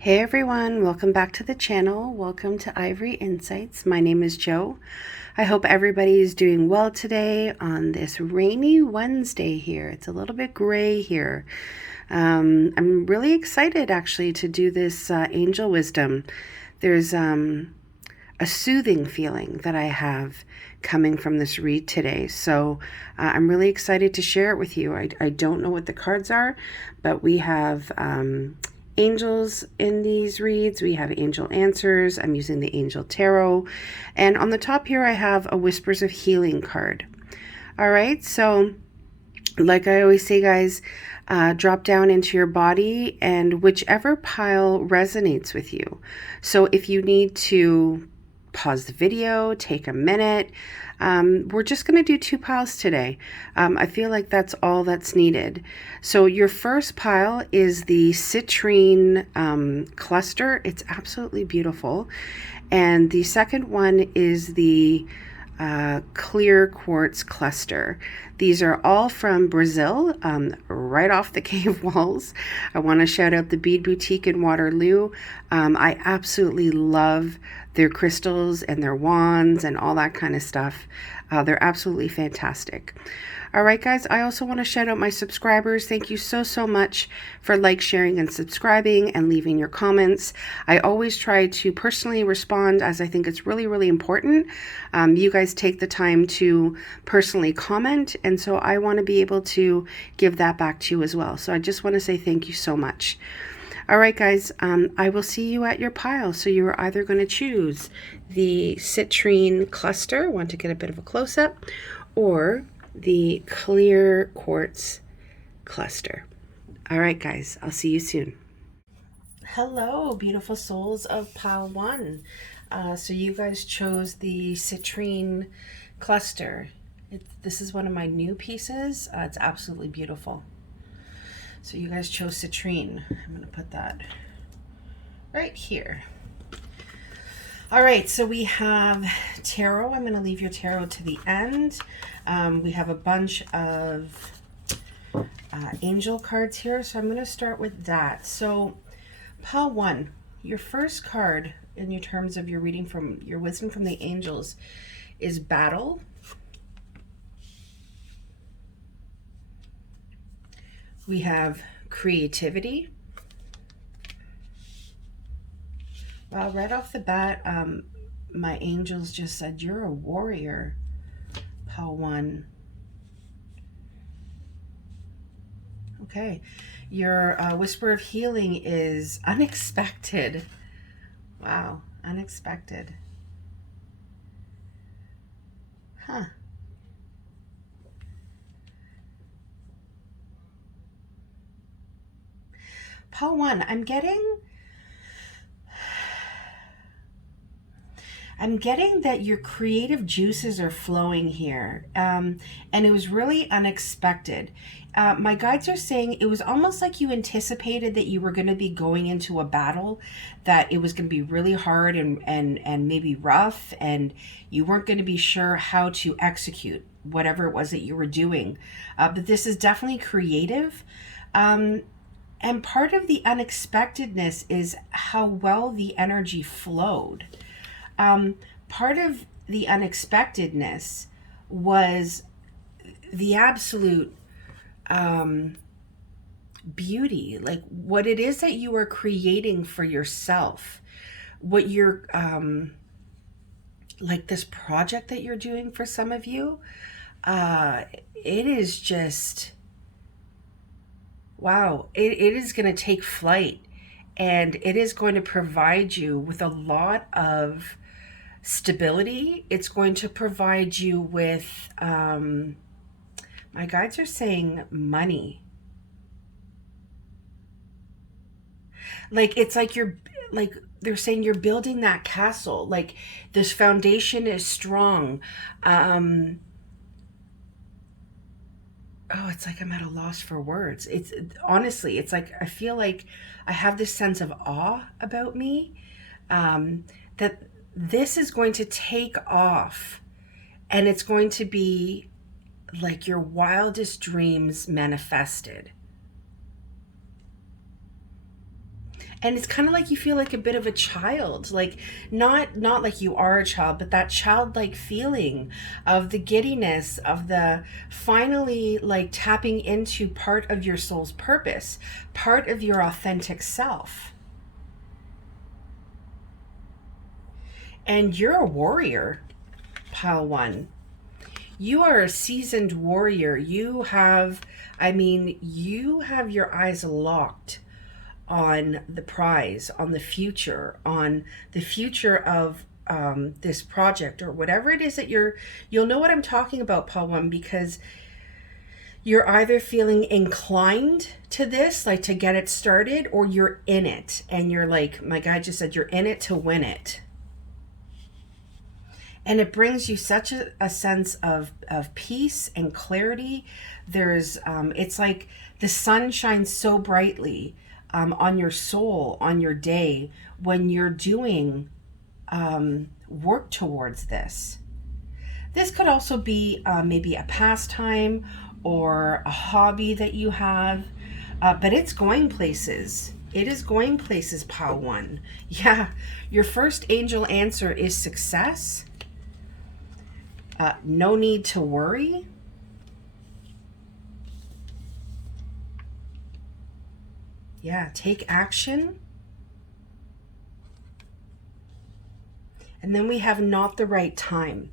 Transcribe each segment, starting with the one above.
Hey everyone, welcome back to the channel. Welcome to Ivory Insights. My name is Jo. I hope everybody is doing well today on this rainy Wednesday here. It's a little bit gray here. I'm really excited actually to do this angel wisdom. There's a soothing feeling that I have coming from this read today. So I'm really excited to share it with you. I don't know what the cards are, but we have angels in these reads. We have angel answers. I'm using the angel tarot. And on the top here, I have a whispers of healing card. All right. So like I always say, guys, drop down into your body and whichever pile resonates with you. So if you need to pause the video, take a minute. We're just going to do 2 piles today. I feel like that's all that's needed. So your first pile is the citrine cluster. It's absolutely beautiful. And the second one is the clear quartz cluster. These are all from Brazil, right off the cave walls. I want to shout out the Bead Boutique in Waterloo. I absolutely love their crystals and their wands and all that kind of stuff. They're absolutely fantastic. All right, guys, I also want to shout out my subscribers. Thank you so much for sharing, and subscribing and leaving your comments. I always try to personally respond as I think it's really important. You guys take the time to personally comment, and so I want to be able to give that back to you as well. So I just want to say thank you so much. All right, guys, I will see you at your pile. So you are either going to choose the citrine cluster, want to get a bit of a close-up, or the clear quartz cluster. All right, guys, I'll see you soon. Hello, beautiful souls of pile 1. So you guys chose the citrine cluster. This is one of my new pieces. It's absolutely beautiful. So you guys chose citrine. I'm going to put that right here. All right, so we have tarot. I'm going to leave your tarot to the end. We have a bunch of angel cards here, so I'm going to start with that. So pile 1, your first card in your terms of your reading from your wisdom from the angels is battle. We have creativity. Well, right off the bat, my angels just said, you're a warrior, pile 1. Okay. Your whisper of healing is unexpected. Wow, unexpected. Huh. Pile 1, I'm getting that your creative juices are flowing here. And it was really unexpected. My guides are saying it was almost like you anticipated that you were going to be going into a battle, that it was going to be really hard and maybe rough, and you weren't going to be sure how to execute whatever it was that you were doing. But this is definitely creative. And part of the unexpectedness is how well the energy flowed. Part of the unexpectedness was the absolute beauty, like what it is that you are creating for yourself, what you're like this project that you're doing for some of you. It is just wow. It is going to take flight, and it is going to provide you with a lot of stability. It's going to provide you with, my guides are saying money. Like, it's like they're saying you're building that castle. Like, this foundation is strong. Oh, it's like I'm at a loss for words. It's honestly, it's like I feel like I have this sense of awe about me, that this is going to take off, and it's going to be like your wildest dreams manifested. And it's kind of like you feel like a bit of a child, like not like you are a child, but that childlike feeling of the giddiness, of the finally like tapping into part of your soul's purpose, part of your authentic self. And you're a warrior, pile one. You are a seasoned warrior. You have your eyes locked on the prize, on the future of this project or whatever it is that you'll know what I'm talking about, Paul One, because you're either feeling inclined to this, like to get it started, or you're in it and you're like, my guy just said, you're in it to win it. And it brings you such a sense of peace and clarity. It's like the sun shines so brightly on your soul, on your day, when you're doing work towards this. This could also be maybe a pastime or a hobby that you have, but it's going places. It is going places, pile one. Yeah, your first angel answer is success. No need to worry. Yeah, take action. And then we have not the right time.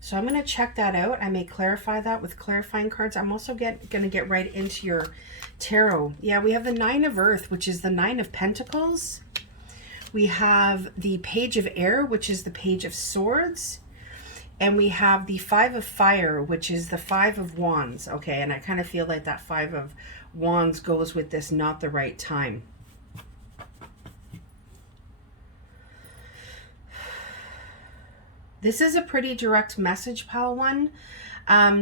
So I'm going to check that out. I may clarify that with clarifying cards. I'm also going to get right into your tarot. Yeah, we have the Nine of Earth, which is the Nine of Pentacles. We have the Page of Air, which is the Page of Swords. And we have the Five of Fire, which is the Five of Wands. Okay, and I kind of feel like that Five of Wands goes with this not the right time. This is a pretty direct message, pile one.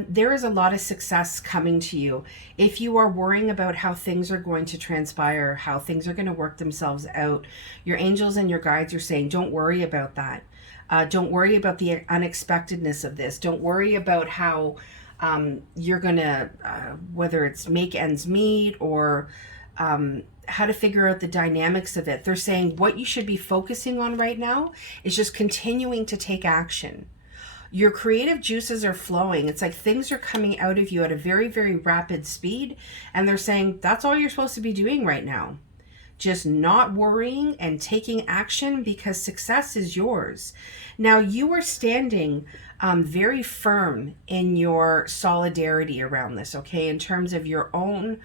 There is a lot of success coming to you. If you are worrying about how things are going to transpire, how things are going to work themselves out, your angels and your guides are saying, don't worry about that. Don't worry about the unexpectedness of this. Don't worry about how you're going to, whether it's make ends meet or how to figure out the dynamics of it. They're saying what you should be focusing on right now is just continuing to take action. Your creative juices are flowing. It's like things are coming out of you at a very, very rapid speed. And they're saying that's all you're supposed to be doing right now. Just not worrying and taking action, because success is yours. Now, you are standing very firm in your solidarity around this, okay, in terms of your own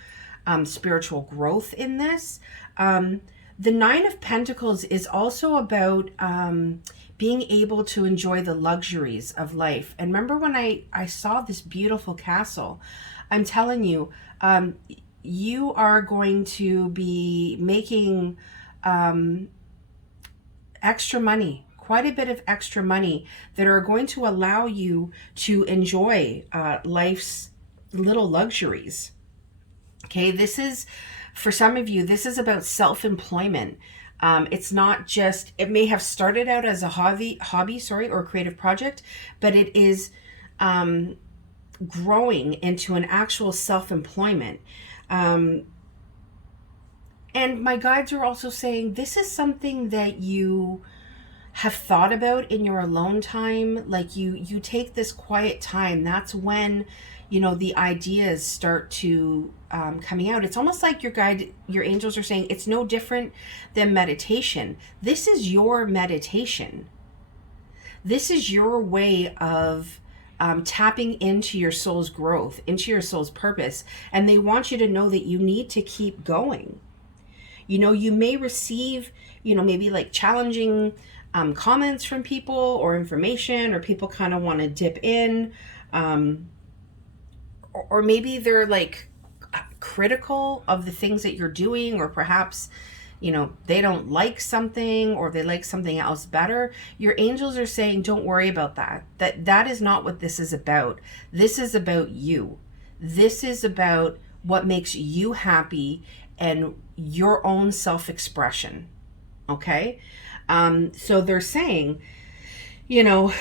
spiritual growth in this. The Nine of Pentacles is also about being able to enjoy the luxuries of life. And remember when I saw this beautiful castle, I'm telling you, you are going to be making extra money, quite a bit of extra money that are going to allow you to enjoy life's little luxuries. Okay, this is, for some of you, this is about self-employment. It's not just, it may have started out as a hobby, or creative project, but it is growing into an actual self-employment. And my guides are also saying this is something that you have thought about in your alone time. Like you take this quiet time. That's when, you know, the ideas start to coming out. It's almost like your angels are saying it's no different than meditation. This is your meditation. This is your way of tapping into your soul's growth, into your soul's purpose. And they want you to know that you need to keep going. You know, you may receive, you know, maybe like challenging comments from people or information, or people kind of want to dip in. Or maybe they're like critical of the things that you're doing, or perhaps, you know, they don't like something or they like something else better. Your angels are saying, don't worry about that. That is not what this is about. This is about you. This is about what makes you happy and your own self-expression. Okay? So they're saying, you know,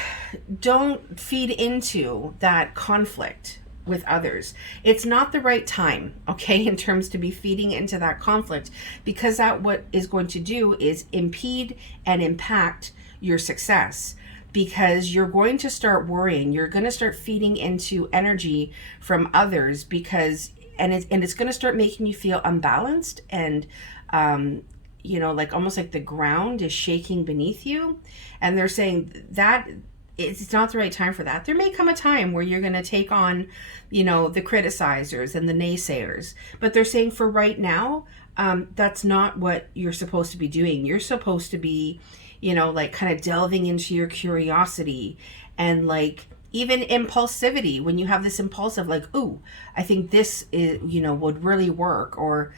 don't feed into that conflict. with others. It's not the right time, okay, in terms to be feeding into that conflict, because that what is going to do is impede and impact your success, because you're going to start worrying. You're going to start feeding into energy from others, because it's going to start making you feel unbalanced, and like almost like the ground is shaking beneath you. And they're saying that it's not the right time for that. There may come a time where you're going to take on, the criticizers and the naysayers. But they're saying for right now, that's not what you're supposed to be doing. You're supposed to be, like kind of delving into your curiosity, and like even impulsivity. When you have this impulsive, like, ooh, I think this is, would really work, or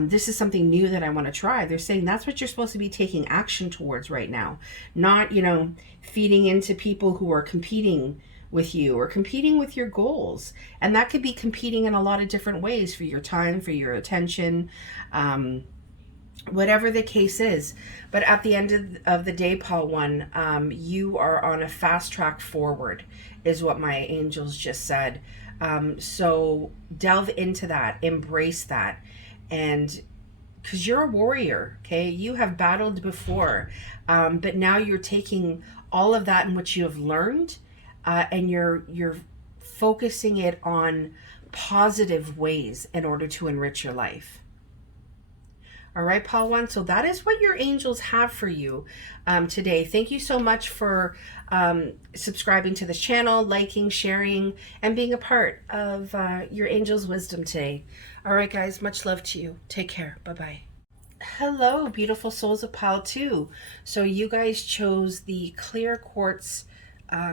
this is something new that I want to try. They're saying that's what you're supposed to be taking action towards right now, not, feeding into people who are competing with you or competing with your goals. And that could be competing in a lot of different ways, for your time, for your attention, whatever the case is. But at the end of the day, Paul One, you are on a fast track forward, is what my angels just said. So delve into that, embrace that, and because you're a warrior, okay? You have battled before, but now you're taking all of that in which you have learned, and you're focusing it on positive ways in order to enrich your life. All right, Paul One. So that is what your angels have for you today. Thank you so much for subscribing to this channel, liking, sharing, and being a part of your angels' wisdom today. All right, guys. Much love to you. Take care. Bye-bye. Hello, beautiful souls of Pile 2. So you guys chose the clear quartz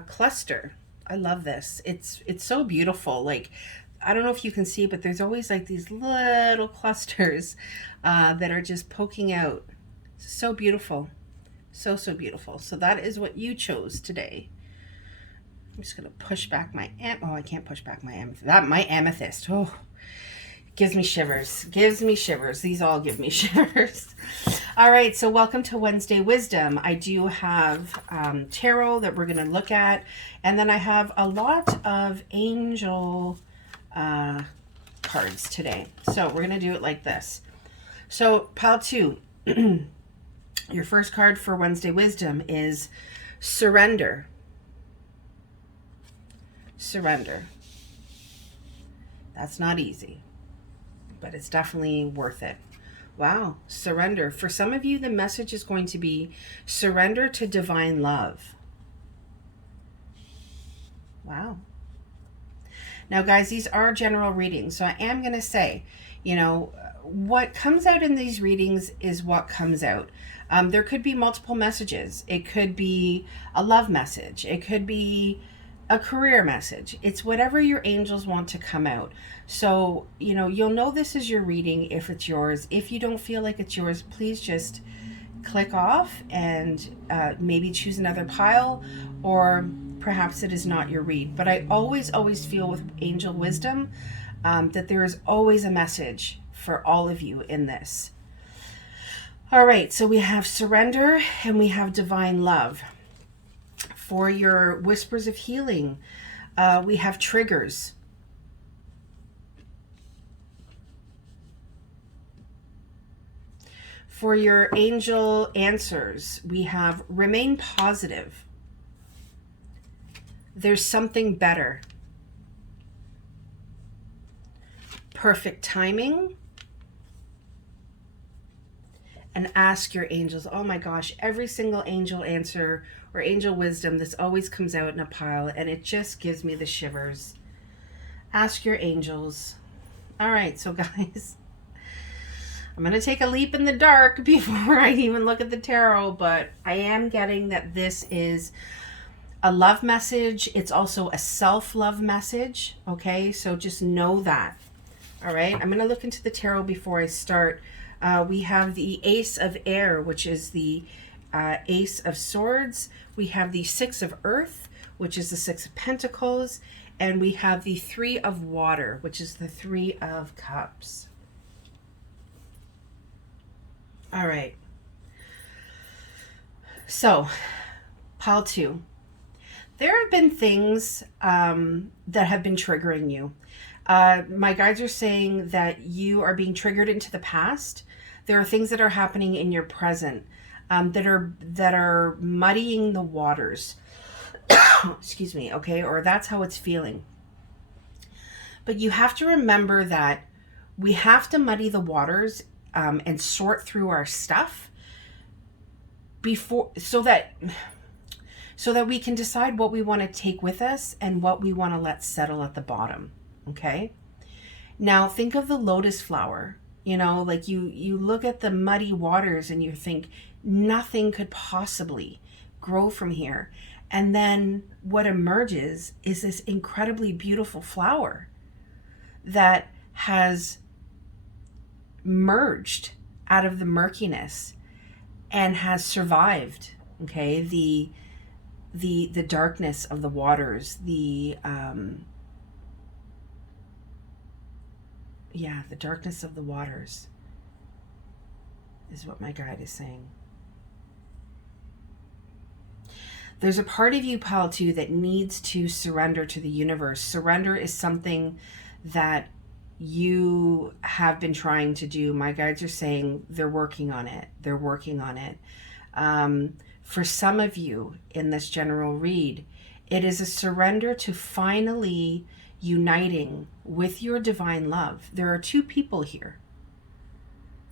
cluster. I love this. It's so beautiful. Like, I don't know if you can see, but there's always like these little clusters that are just poking out. So beautiful. So beautiful. So that is what you chose today. I'm just going to push back my I can't push back my amethyst. My amethyst. Oh, gives me shivers. Gives me shivers. These all give me shivers. All right, so welcome to Wednesday Wisdom. I do have tarot that we're going to look at, and then I have a lot of angel cards today. So we're going to do it like this. So Pile 2, your first card for Wednesday Wisdom is surrender. Surrender. That's not easy, but it's definitely worth it. Wow, surrender. For some of you, the message is going to be surrender to divine love. Wow. Now, guys, these are general readings, so I am going to say, what comes out in these readings is what comes out. There could be multiple messages. It could be a love message. It could be a career message. It's whatever your angels want to come out. So, you'll know this is your reading if it's yours. If you don't feel like it's yours, please just click off and maybe choose another pile, or perhaps it is not your read. But I always feel with angel wisdom that there is always a message for all of you in this. All right, so we have surrender and we have divine love. For your whispers of healing, we have triggers. For your angel answers, we have remain positive. There's something better. Perfect timing. And ask your angels. Oh my gosh, every single angel answer or angel wisdom, this always comes out in a pile, and it just gives me the shivers. Ask your angels. All right, so guys, I'm going to take a leap in the dark before I even look at the tarot, but I am getting that this is a love message. It's also a self-love message, okay? So just know that. All right, I'm going to look into the tarot before I start. We have the Ace of Air, which is the Ace of Swords. We have the Six of Earth, which is the Six of Pentacles. And we have the Three of Water, which is the Three of Cups. All right. So, Pile 2. There have been things that have been triggering you. My guides are saying that you are being triggered into the past. There are things that are happening in your present that are muddying the waters. Excuse me, okay? Or that's how it's feeling. But you have to remember that we have to muddy the waters and sort through our stuff before so that we can decide what we want to take with us and what we want to let settle at the bottom. Okay? Now think of the lotus flower. Like you look at the muddy waters and you think nothing could possibly grow from here. And then what emerges is this incredibly beautiful flower that has merged out of the murkiness and has survived, okay, the darkness of the waters, the darkness of the waters is what my guide is saying. There's a part of you, pal, too, that needs to surrender to the universe. Surrender is something that you have been trying to do. My guides are saying they're working on it. They're working on it. For some of you in this general read, it is a surrender to finally uniting with your divine love. There are two people here.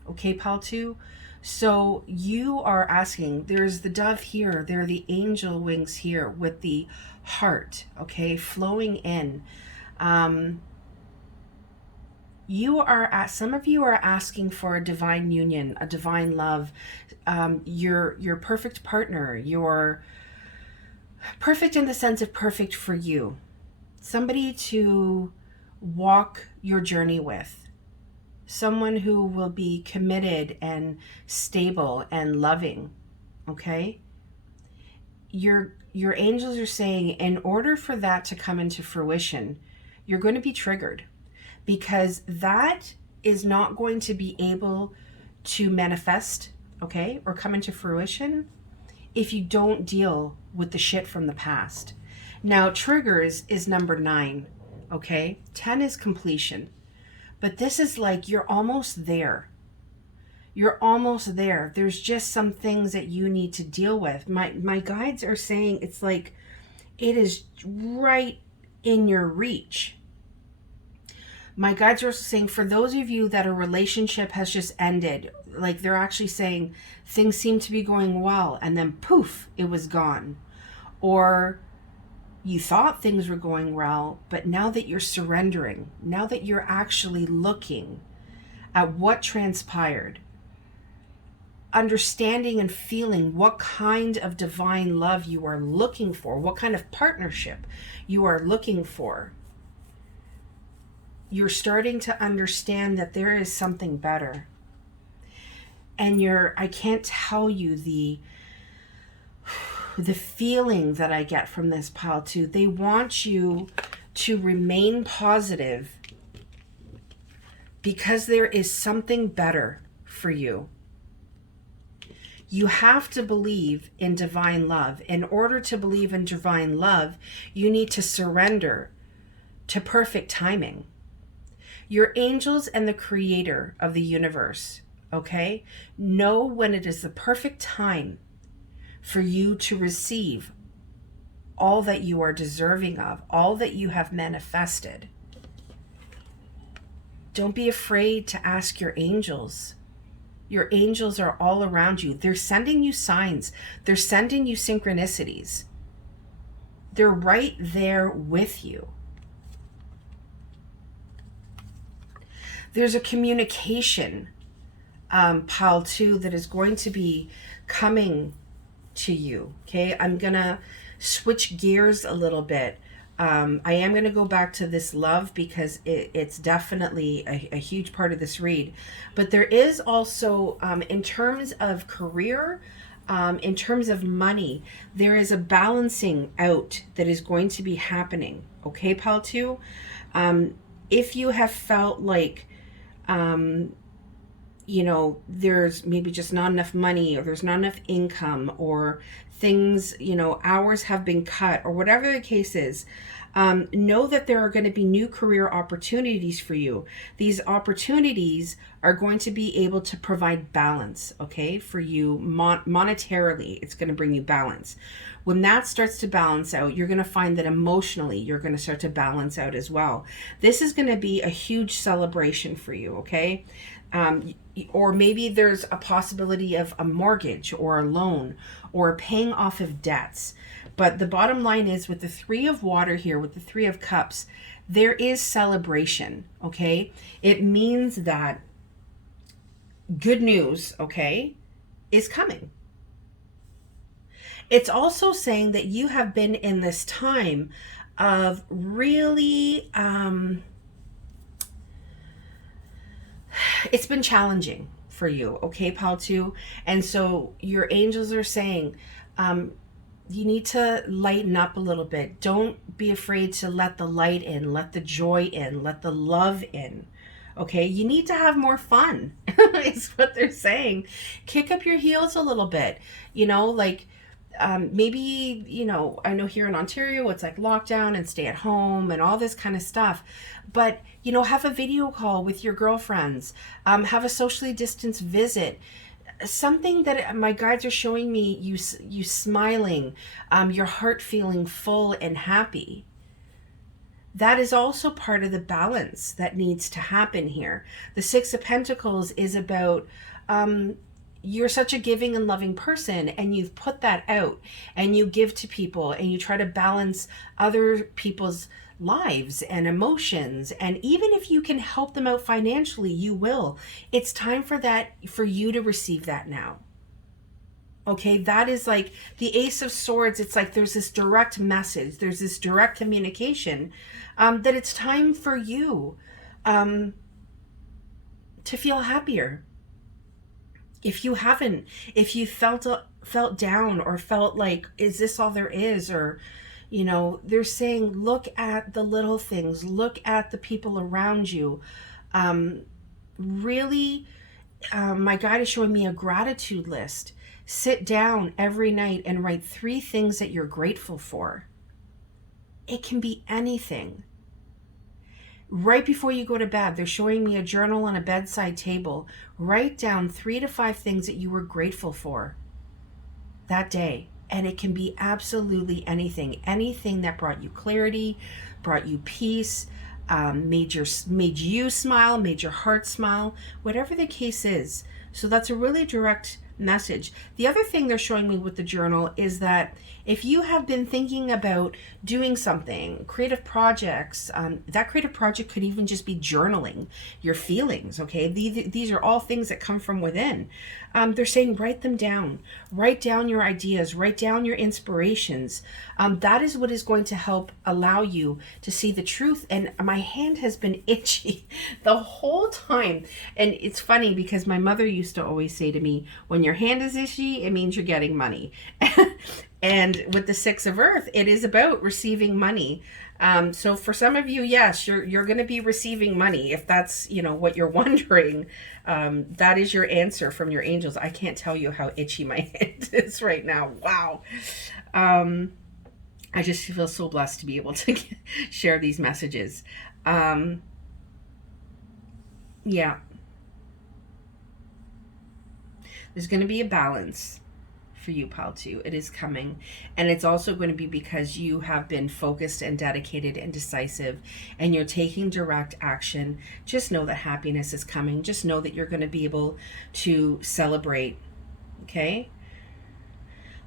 Okay, pal, two? So you are asking, there's the dove here, there are the angel wings here with the heart, okay, flowing in. Some of you are asking for a divine union, a divine love, your perfect partner, your perfect in the sense of perfect for you, somebody to walk your journey with, someone who will be committed and stable and loving. Okay? Your angels are saying in order for that to come into fruition, you're going to be triggered, because that is not going to be able to manifest, okay, or come into fruition if you don't deal with the shit from the past. Now, triggers is number 9, okay? 10 is completion. But this is like you're almost there. You're almost there. There's just some things that you need to deal with. My guides are saying it's like it is right in your reach. My guides are also saying for those of you that a relationship has just ended, like they're actually saying things seem to be going well and then poof, it was gone. Or you thought things were going well, but now that you're surrendering, now that you're actually looking at what transpired, understanding and feeling what kind of divine love you are looking for, what kind of partnership you are looking for, you're starting to understand that there is something better. And I can't tell you the feeling that I get from this, pile too. They want you to remain positive because there is something better for you. You have to believe in divine love. In order to believe in divine love, you need to surrender to perfect timing. Your angels and the creator of the universe, okay, know when it is the perfect time for you to receive all that you are deserving of, all that you have manifested. Don't be afraid to ask your angels. Your angels are all around you. They're sending you signs. They're sending you synchronicities. They're right there with you. There's a communication, pile 2, that is going to be coming to you. Okay, I'm gonna switch gears a little bit. I am going to go back to this love because it's definitely a huge part of this read. But there is also, in terms of career, in terms of money, there is a balancing out that is going to be happening. Okay, pile 2? If you have felt like there's maybe just not enough money, or there's not enough income, or things, hours have been cut, or whatever the case is. Know that there are going to be new career opportunities for you. These opportunities are going to be able to provide balance, okay, for you monetarily. It's going to bring you balance. When that starts to balance out, you're going to find that emotionally you're going to start to balance out as well. This is going to be a huge celebration for you, okay? Or maybe there's a possibility of a mortgage or a loan or paying off of debts. But the bottom line is, with the Three of Water here, with the Three of Cups, there is celebration, okay? It means that good news, okay, is coming. It's also saying that you have been in this time of really, it's been challenging for you, okay, pal two? And so your angels are saying, you need to lighten up a little bit. Don't be afraid to let the light in, let the joy in, let the love in. Okay, you need to have more fun, is what they're saying. Kick up your heels a little bit, like maybe, I know here in Ontario it's like lockdown and stay at home and all this kind of stuff. But, have a video call with your girlfriends, have a socially distanced visit. Something that my guides are showing me, you smiling, your heart feeling full and happy. That is also part of the balance that needs to happen here. The Six of Pentacles is about, you're such a giving and loving person, and you've put that out, and you give to people, and you try to balance other people's lives and emotions, and even if you can help them out financially, you will. It's time for you to receive that now. Okay, that is like the Ace of Swords. It's like there's this direct message, there's this direct communication, that it's time for you to feel happier. If you haven't, if you felt down, or felt like, is this all there is? Or, they're saying, look at the little things, look at the people around you. Really, my guide is showing me a gratitude list. Sit down every night and write 3 things that you're grateful for. It can be anything. Right before you go to bed, they're showing me a journal on a bedside table. Write down 3 to 5 things that you were grateful for that day. And it can be absolutely anything. Anything that brought you clarity, brought you peace, made you smile, made your heart smile, whatever the case is. So that's a really direct message. The other thing they're showing me with the journal is that if you have been thinking about doing something, creative projects, that creative project could even just be journaling your feelings, okay? These are all things that come from within. They're saying write them down. Write down your ideas. Write down your inspirations. That is what is going to help allow you to see the truth. And my hand has been itchy the whole time. And it's funny because my mother used to always say to me, when your hand is itchy, it means you're getting money. And with the Six of Earth, it is about receiving money. So for some of you, yes, you're going to be receiving money. If that's, what you're wondering, that is your answer from your angels. I can't tell you how itchy my hand is right now. Wow. I just feel so blessed to be able to share these messages. Yeah. There's going to be a balance for you, pal two. It is coming. And it's also going to be because you have been focused and dedicated and decisive, and you're taking direct action. Just know that happiness is coming. Just know that you're going to be able to celebrate. Okay?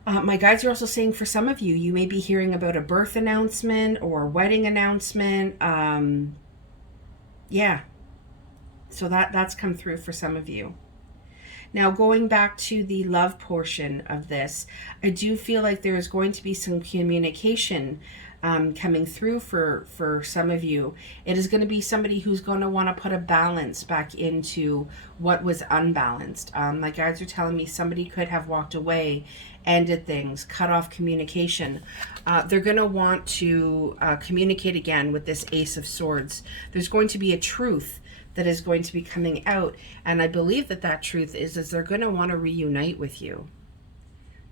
My guides are also saying for some of you, you may be hearing about a birth announcement or a wedding announcement. Yeah. So that's come through for some of you. Now, going back to the love portion of this, I do feel like there is going to be some communication coming through for some of you. It is going to be somebody who's going to want to put a balance back into what was unbalanced. My guides are telling me somebody could have walked away, ended things, cut off communication. They're going to want to communicate again with this Ace of Swords. There's going to be a truth that is going to be coming out, and I believe that that truth is they're going to want to reunite with you.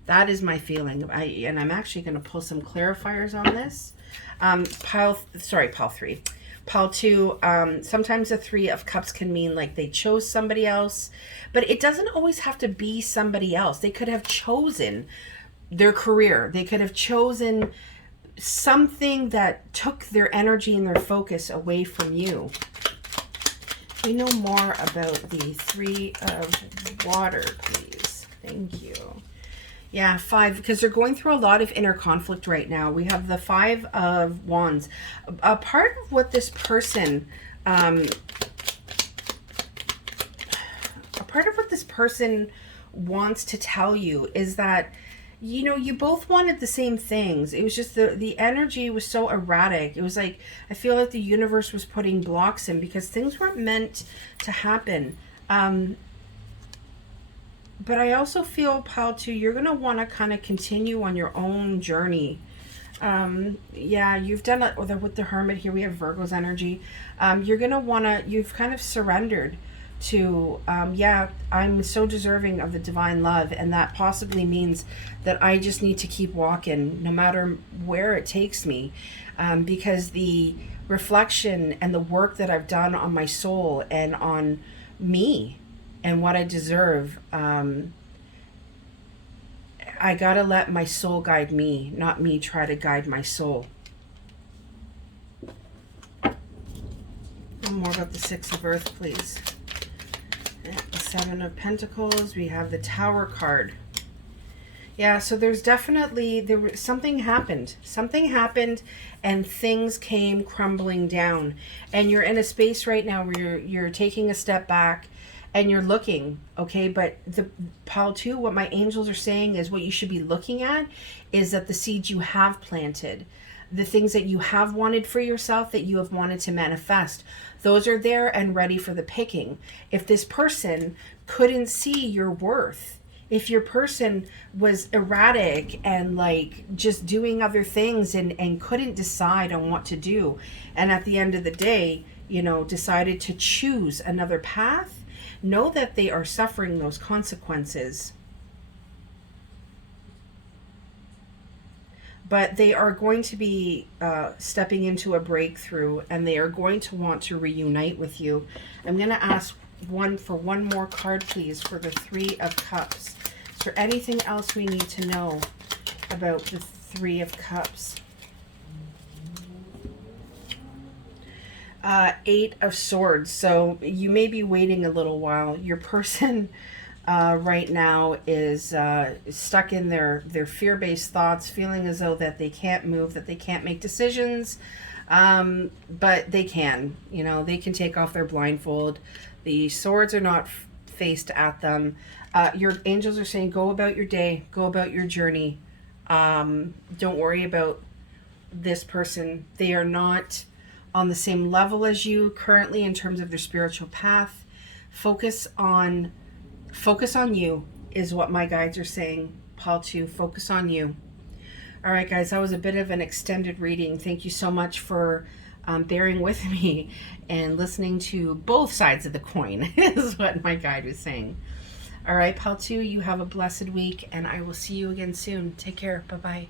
That is my feeling. And I'm actually going to pull some clarifiers on this. Pile 3. Pile 2, sometimes the 3 of Cups can mean like they chose somebody else, but it doesn't always have to be somebody else. They could have chosen their career. They could have chosen something that took their energy and their focus away from you. We know more about the 3 of Water, please. Thank you. Yeah, 5, because they're going through a lot of inner conflict right now. We have the 5 of Wands. A part of what this person, wants to tell you is that, you know, you both wanted the same things. It was just the energy was so erratic. It was like, I feel like the universe was putting blocks in because things weren't meant to happen. But I also feel, Pile 2, you're going to want to kind of continue on your own journey. Yeah, you've done it with the Hermit here. We have Virgo's energy. You're going to want to, you've kind of surrendered to, yeah, I'm so deserving of the divine love. And that possibly means that I just need to keep walking no matter where it takes me. Because the reflection and the work that I've done on my soul and on me and what I deserve, I gotta let my soul guide me, not me try to guide my soul. More about the 6 of Earth, please. The 7 of Pentacles. We have the Tower card. Yeah, so there's definitely, something happened. Something happened and things came crumbling down. And you're in a space right now where you're taking a step back and you're looking, okay? But the Pile 2, what my angels are saying is what you should be looking at is that the seeds you have planted, the things that you have wanted for yourself, that you have wanted to manifest, those are there and ready for the picking. If this person couldn't see your worth, if your person was erratic and like just doing other things and couldn't decide on what to do, and at the end of the day, you know, decided to choose another path, know that they are suffering those consequences. But they are going to be stepping into a breakthrough, and they are going to want to reunite with you. I'm going to ask one more card, please, for the 3 of Cups. Is there anything else we need to know about the 3 of Cups? 8 of Swords. So you may be waiting a little while. Your person right now is stuck in their fear-based thoughts, feeling as though that they can't move, that they can't make decisions, but they can. You know, they can take off their blindfold. The swords are not faced at them. Your angels are saying, go about your day, go about your journey. Don't worry about this person. They are not on the same level as you currently in terms of their spiritual path. Focus on you is what my guides are saying. Pile 2, focus on you. All right, guys, that was a bit of an extended reading. Thank you so much for bearing with me and listening to both sides of the coin is what my guide was saying. All right, Pile 2, you have a blessed week, and I will see you again soon. Take care. Bye-bye.